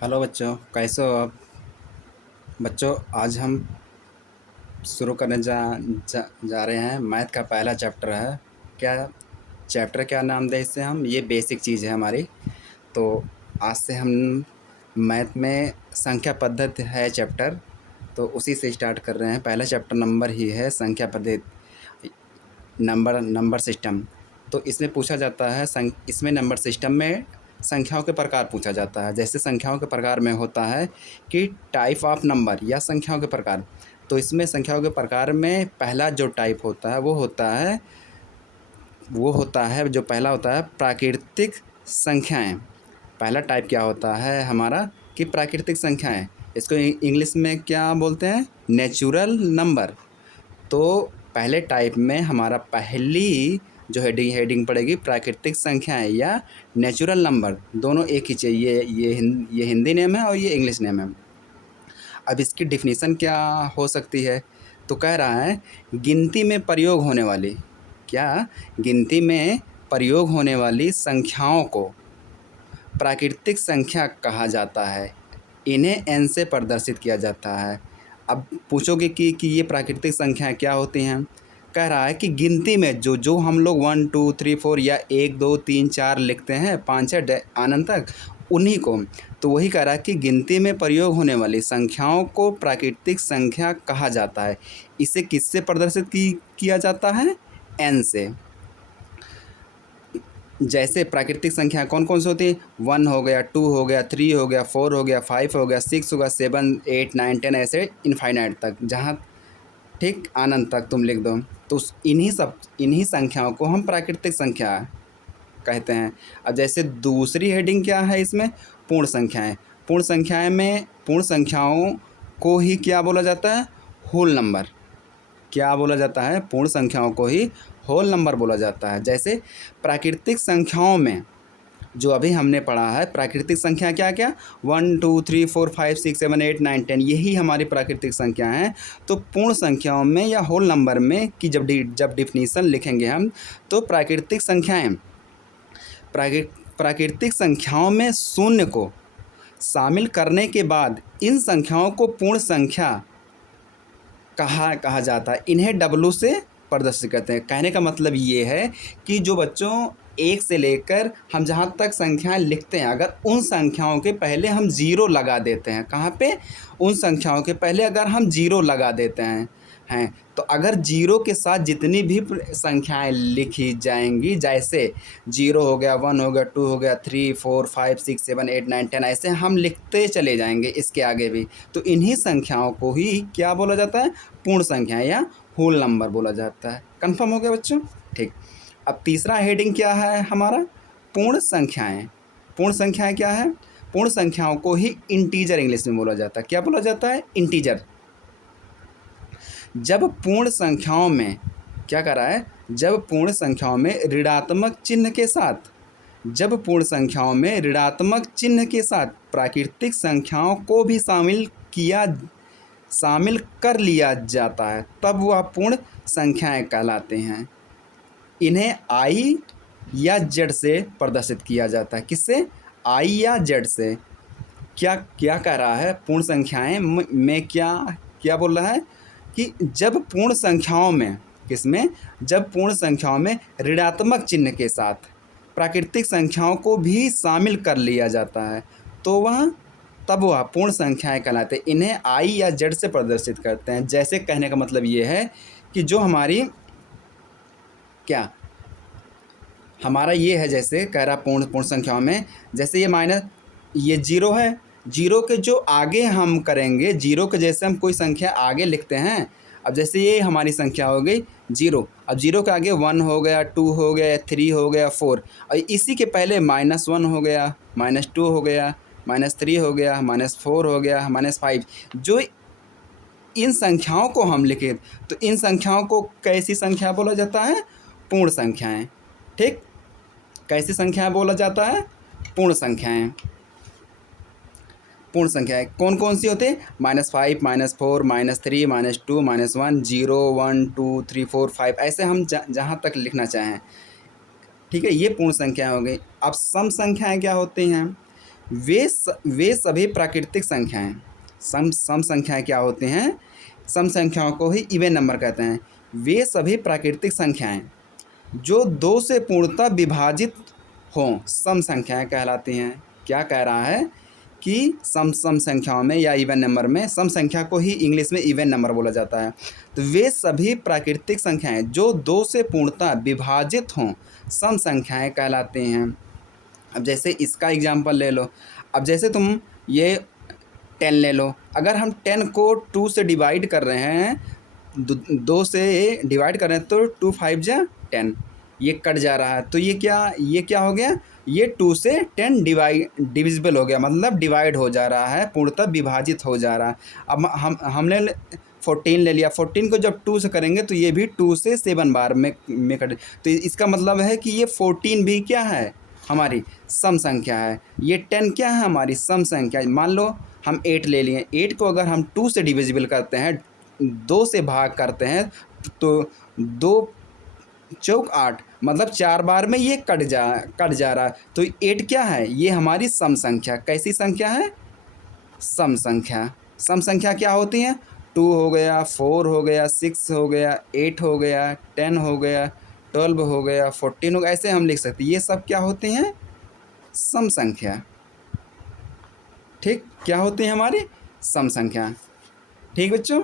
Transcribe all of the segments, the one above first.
Hello बच्चों, कैसे हो आप? बच्चों, आज हम शुरू करने जा रहे हैं। मैथ का पहला चैप्टर है। क्या चैप्टर, क्या नाम दें इसे हम? ये बेसिक चीज़ है हमारी। तो आज से हम मैथ में संख्या पद्धति है चैप्टर, तो उसी से स्टार्ट कर रहे हैं। पहला चैप्टर नंबर ही है, संख्या पद्धति, नंबर नंबर सिस्टम। तो इसमें पूछा जाता है इसमें नंबर सिस्टम में संख्याओं के प्रकार पूछा जाता है। जैसे संख्याओं के प्रकार में होता है कि टाइप ऑफ नंबर या संख्याओं के प्रकार। तो इसमें संख्याओं के प्रकार में पहला जो टाइप होता है वो होता है जो पहला होता है प्राकृतिक संख्याएं। पहला टाइप क्या होता है हमारा कि प्राकृतिक संख्याएं। इसको इंग्लिश में क्या बोलते हैं? Natural number. तो पहले टाइप में हमारा पहली जो हेडिंग पड़ेगी प्राकृतिक संख्याएं या नेचुरल नंबर। दोनों एक ही चाहिए। ये हिंदी नेम है और ये इंग्लिश नेम है। अब इसकी डिफिनीसन क्या हो सकती है? तो कह रहा है गिनती में प्रयोग होने वाली, क्या गिनती में प्रयोग होने वाली संख्याओं को प्राकृतिक संख्या कहा जाता है। इन्हें एन से प्रदर्शित किया जाता है। अब पूछोगे कि ये प्राकृतिक संख्याएं क्या होती हैं? कह रहा है कि गिनती में जो जो हम लोग 1 2 3 4 या 1 2 3 4 लिखते हैं, 5 6 अनंत तक, उन्हीं को। तो वही कह रहा है कि गिनती में प्रयोग होने वाली संख्याओं को प्राकृतिक संख्या कहा जाता है। इसे किससे प्रदर्शित किया जाता है? एन से। जैसे प्राकृतिक संख्या कौन कौन सी होती है? 1 हो गया, 2 हो गया, 3 हो गया, 4 हो गया, 5 हो गया, 6 होगा, 7 8 9 10, ऐसे इनफाइनाइट तक, जहाँ ठीक अनंत तक तुम लिख दो। तो इन्हीं संख्याओं को हम प्राकृतिक संख्या कहते हैं। अब जैसे दूसरी हेडिंग क्या है इसमें? पूर्ण संख्याएं। पूर्ण संख्याओं को ही क्या बोला जाता है? Whole number. क्या बोला जाता है? पूर्ण संख्याओं को ही होल नंबर बोला जाता है। जैसे प्राकृतिक संख्याओं में जो अभी हमने पढ़ा है, प्राकृतिक संख्या क्या क्या? 1 2 3 4 5 6 7 8 9 10, यही हमारी प्राकृतिक संख्या हैं। तो पूर्ण संख्याओं में या होल नंबर में कि जब डिफिनीसन लिखेंगे हम, तो प्राकृतिक संख्याओं में शून्य को शामिल करने के बाद इन संख्याओं को पूर्ण संख्या कहा जाता है। इन्हें डब्लू से प्रदर्शित करते हैं। कहने का मतलब ये है कि जो बच्चों एक से लेकर हम जहाँ तक संख्याएं लिखते हैं, अगर उन संख्याओं के पहले हम जीरो लगा देते हैं, कहाँ पे? उन संख्याओं के पहले अगर हम जीरो लगा देते हैं तो अगर जीरो के साथ जितनी भी संख्याएं लिखी जाएंगी, जैसे 0 हो गया, 1 हो गया, 2 हो गया, 3 4 5 6 7 8 9 10, ऐसे हम लिखते चले जाएंगे इसके आगे भी। तो इन्हीं संख्याओं को ही क्या बोला जाता है? पूर्ण संख्याएं या होल नंबर बोला जाता है। कंफर्म हो गया बच्चों? ठीक। अब तीसरा हेडिंग क्या है हमारा? पूर्ण संख्याएं। पूर्ण संख्याएं क्या है? पूर्ण संख्याओं को ही इंटीजर इंग्लिश में बोला जाता है। क्या बोला जाता है? इंटीजर। जब पूर्ण संख्याओं में क्या कर रहा है? जब पूर्ण संख्याओं में ऋणात्मक चिन्ह के साथ प्राकृतिक संख्याओं को भी शामिल कर लिया जाता है, तब वह पूर्ण संख्याएं कहलाते हैं। इन्हें आई या जेड से प्रदर्शित किया जाता है। किससे? आई या जेड से। क्या क्या कह रहा है? पूर्ण संख्याएं में क्या क्या बोल रहा है कि जब पूर्ण संख्याओं में, किसमें? जब पूर्ण संख्याओं में ऋणात्मक चिन्ह के साथ प्राकृतिक संख्याओं को भी शामिल कर लिया जाता है, तो तब वह पूर्ण संख्याएं कहलाते हैं। इन्हें आई या जेड से प्रदर्शित करते हैं। जैसे कहने का मतलब ये है कि जो हमारी क्या हमारा ये है, जैसे कह रहा पूर्ण संख्याओं में, जैसे ये जीरो है, जीरो के जो आगे हम करेंगे, जीरो के जैसे हम कोई संख्या आगे लिखते हैं। अब जैसे ये हमारी संख्या हो गई जीरो, अब जीरो के आगे 1 हो गया, 2 हो गया, 3 हो गया, 4, और इसी के पहले -1 हो गया, -2 हो गया, -3 हो गया, -4 हो गया, -5। जो इन संख्याओं को हम लिखें, तो इन संख्याओं को कैसी संख्या बोला जाता है? पूर्ण संख्याएं। ठीक। कैसी संख्याएं बोला जाता है? पूर्ण संख्याएं। पूर्ण संख्याएं कौन कौन सी होती है? -5 -4 -3 -2 -1 0 1 2 3 4 5, ऐसे हम जहाँ तक लिखना चाहें। ठीक है, ये पूर्ण संख्याएं हो गई। अब सम संख्याएं क्या होती हैं? वे सभी प्राकृतिक संख्याएं, सम संख्याएं क्या होती हैं? सम संख्याओं को ही इवन नंबर कहते हैं। वे सभी प्राकृतिक संख्याएं जो 2 से पूर्णतः विभाजित हों सम संख्याएं कहलाती हैं। क्या कह रहा है कि सम संख्याओं में या इवन नंबर में, सम संख्या को ही इंग्लिश में इवन नंबर बोला जाता है। तो वे सभी प्राकृतिक संख्याएं जो 2 से पूर्णतः विभाजित हों सम संख्याएं कहलाती हैं। अब जैसे इसका एग्जांपल ले लो। अब जैसे तुम ये 10 ले लो। अगर हम 10 को 2 से डिवाइड कर रहे हैं, 2 से डिवाइड कर रहे हैं, तो 2 5 जा 10, ये कट जा रहा है। तो ये क्या हो गया? ये 2 से 10 डिविजिबल हो गया, मतलब डिवाइड हो जा रहा है, पूर्णतः विभाजित हो जा रहा है। अब हमने 14 ले लिया। 14 को जब 2 से करेंगे तो ये भी 2 से 7 बार में कट, तो इसका मतलब है कि ये 14 भी क्या है? हमारी सम संख्या है। ये 10 क्या है? हमारी सम संख्या। मान लो हम 8 ले लिए। 8 को अगर हम 2 से डिविजिबल करते हैं, 2 से भाग करते हैं, तो 2 चौक 8, मतलब 4 बार में ये कट जा रहा है। तो 8 क्या है? ये हमारी सम संख्या। कैसी संख्या है? सम संख्या। सम संख्या क्या होती हैं? 2 हो गया, 4 हो गया, 6 हो गया, 8 हो गया, 10 हो गया, 12 हो गया, 14 हो गया, ऐसे हम लिख सकते हैं। ये सब क्या होती हैं? सम संख्या। ठीक, क्या होती है हमारी? सम संख्या। ठीक बच्चों,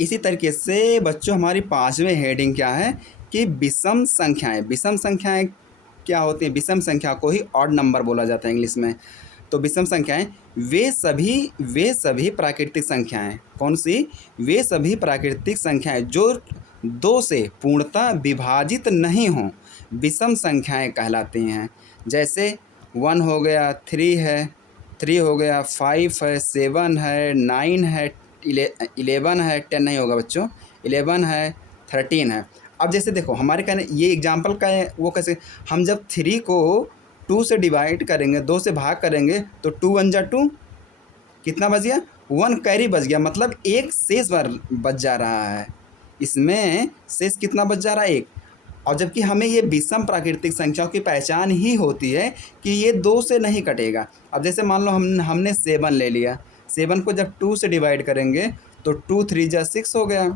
इसी तरीके से बच्चों हमारी 5वें हेडिंग क्या है कि विषम संख्याएं। विषम संख्याएं क्या होती हैं? विषम संख्या को ही ऑड नंबर बोला जाता है इंग्लिश में। तो विषम संख्याएं वे सभी प्राकृतिक संख्याएं। कौन सी? वे सभी प्राकृतिक संख्याएं जो 2 से पूर्णतः विभाजित नहीं हों विषम संख्याएं कहलाती हैं। जैसे 1 हो गया, 3 है, 3 हो गया, 5 है, 7 है, 9 है, 11 है, 10 नहीं होगा बच्चों, 11 है, 13 है। अब जैसे देखो हमारे कहने ये एग्जाम्पल का है, वो कैसे? हम जब 3 को 2 से डिवाइड करेंगे, 2 से भाग करेंगे, तो 2 1 जा 2, कितना बच गया? 1 कैरी बच गया, मतलब एक शेष बार बच जा रहा है। इसमें शेष कितना बच जा रहा है? 1। और जबकि हमें ये विषम प्राकृतिक संख्याओं की पहचान ही होती है कि ये 2 से नहीं कटेगा। अब जैसे मान लो हमने 7 ले लिया। 7 को जब 2 से डिवाइड करेंगे तो 2 3 जा 6 हो गया,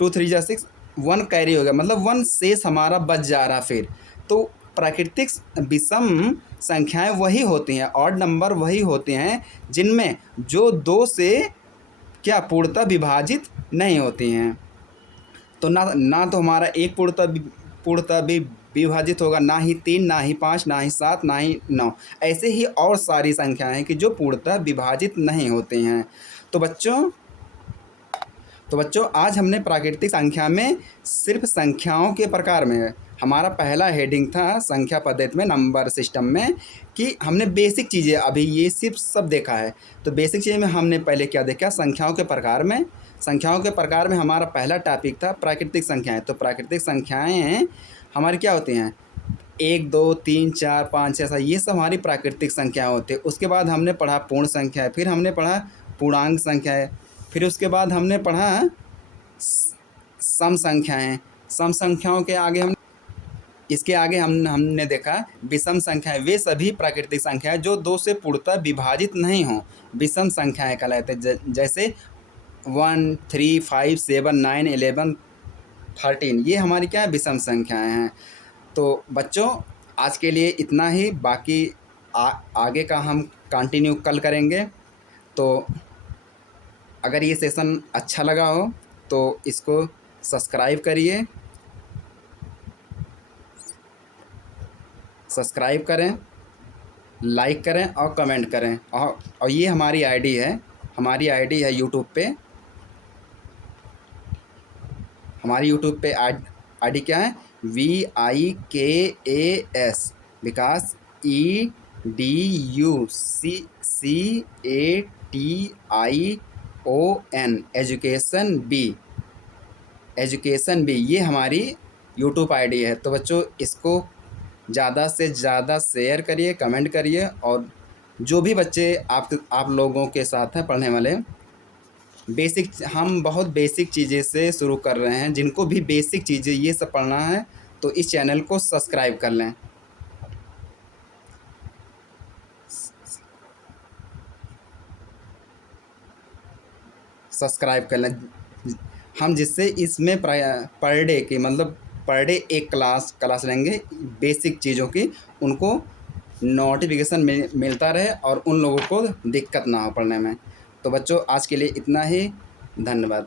2 3 जा 6, 1 कैरी हो गया, मतलब 1 शेष हमारा बच जा रहा। फिर तो प्राकृतिक विषम संख्याएं वही होती हैं, ऑड नंबर वही होते हैं जिनमें जो 2 से क्या पूर्णतः विभाजित नहीं होती हैं। तो ना तो हमारा 1 पूर्णतः विभाजित होगा, ना ही 3, ना ही 5, ना ही 7, ना ही 9। ऐसे ही और सारी संख्याएं हैं कि जो पूर्णतः विभाजित नहीं होती हैं। तो बच्चों आज हमने प्राकृतिक संख्या में सिर्फ संख्याओं के प्रकार में, हमारा पहला हेडिंग था संख्या पद्धति में, नंबर सिस्टम में, कि हमने बेसिक चीज़ें अभी ये सिर्फ सब देखा है। तो बेसिक चीज़ें में हमने पहले क्या देखा? संख्याओं के प्रकार में। संख्याओं के प्रकार में हमारा पहला टॉपिक था प्राकृतिक संख्याएं। तो प्राकृतिक संख्याएं हमारी क्या होती हैं? 1 2 3 4 5 6 7, ये सब हमारी प्राकृतिक संख्या होती है। उसके बाद हमने पढ़ा पूर्ण संख्या है, फिर हमने पढ़ा पूर्णांक संख्या है, फिर उसके बाद हमने पढ़ा सम संख्याएं। सम संख्याओं के आगे हमने देखा विषम संख्याएं। वे सभी प्राकृतिक संख्याएं जो 2 से पूर्णतः विभाजित नहीं हों विषम संख्याएं कहलाते हैं। जैसे 1 3 5 7 9 11 13, ये हमारी क्या है? विषम संख्याएं हैं। तो बच्चों आज के लिए इतना ही, बाकी आगे का हम कंटिन्यू कल करेंगे। तो अगर ये सेशन अच्छा लगा हो तो इसको सब्सक्राइब करिए, सब्सक्राइब करें, लाइक करें और कमेंट करें। और ये हमारी आईडी है यूट्यूब पे। हमारी यूट्यूब पे आईडी क्या है? VIKAS, विकास EDUCATION, एजुकेशन बी, ये हमारी यूट्यूब आईडी है। तो बच्चों इसको ज़्यादा से ज़्यादा शेयर करिए, कमेंट करिए, और जो भी बच्चे आप लोगों के साथ हैं पढ़ने वाले, हम बहुत बेसिक चीज़ें से शुरू कर रहे हैं। जिनको भी बेसिक चीज़ें ये सब पढ़ना है तो इस चैनल को सब्सक्राइब कर लें। सब्सक्राइब कर लें। हम जिससे इसमें पर डे की मतलब पर डे एक क्लास लेंगे बेसिक चीज़ों की, उनको नोटिफिकेशन मिलता रहे और उन लोगों को दिक्कत ना हो पढ़ने में। तो बच्चों आज के लिए इतना ही, धन्यवाद।